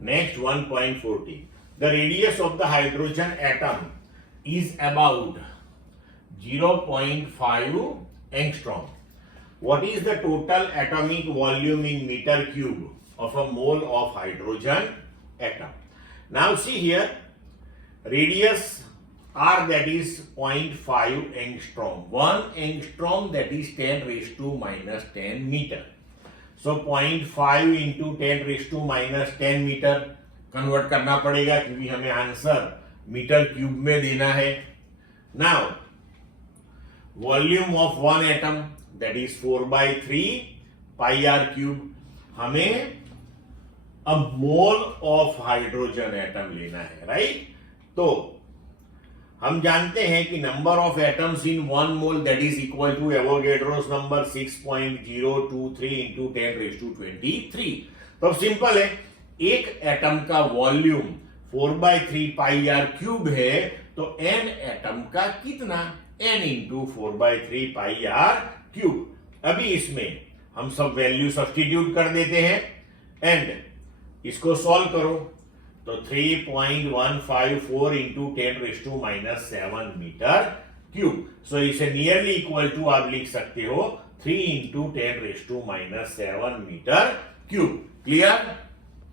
Next 1.14. The radius of the hydrogen atom is about 0.5 angstrom. What is the total atomic volume in meter cube of a mole of hydrogen atom? Now see here, radius r, that is 0.5 angstrom. 1 angstrom, that is 10 raised to minus 10 meter. So 0.5 into 10 raised to minus 10 metre convert करना पड़ेगा क्योंकि हमें answer metre cube में देना है. Now volume of one atom, that is 4/3 pi r cube. हमें अब mole of hydrogen atom लेना है, राइट? तो हम जानते हैं कि number of atoms in one mole, that is equal to Avogadro's number 6.023 into 10 raise to 23. तो सिंपल है, एक एटम का वॉल्यूम 4/3 पाई आर क्यूब है, तो एन एटम का कितना? n into 4/3 pi r cube. अभी इसमें हम सब वैल्यू सब्स्टिट्यूट कर देते हैं एंड इसको सॉल्व करो तो 3.154 into 10 raise to minus 7 metre cube. So इसे नियरली इक्वल टू आप लिख सकते हो 3 into 10 raise to minus 7 metre cube. Clear?